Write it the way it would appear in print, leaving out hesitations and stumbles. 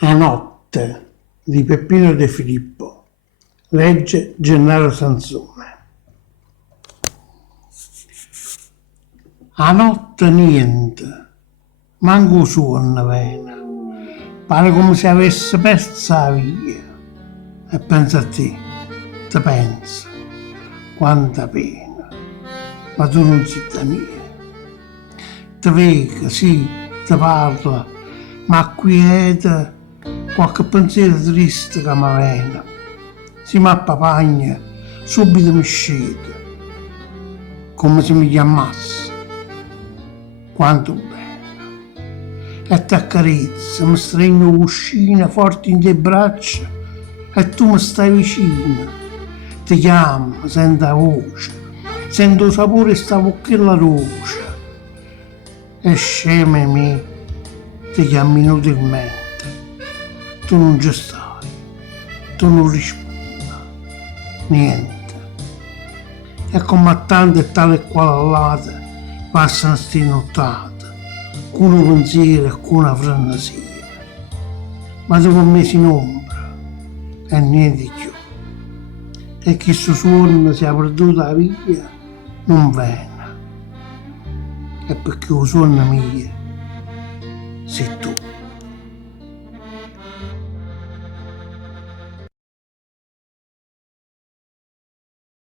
A notte di Peppino De Filippo, legge Gennaro Sansone. A notte niente, manco suono vena, pare come se avesse perso la via. E pensa a te pensa, quanta pena, ma tu non sei da mia. Ti vega, sì, ti parla, ma quieta qualche pensiero triste che mi viene. Si mi appapagna, subito mi scende, come se mi chiamasse. Quanto bene. E ti accarezza, mi stringo cuscina forte in te braccia e tu mi stai vicino. Ti chiamo, sento la voce, sento il sapore e sta bocchella roce. E sceme me, ti chiami inutilmente. Tu non ci stai, tu non rispondi, niente. E come a tante e tale e quale allate passano sti nottate, con un pensiero e con una frenesia. Ma tu con me in ombra e niente più. E chi su suono si è perduto la via non viene. E perché il suono mio sei tu.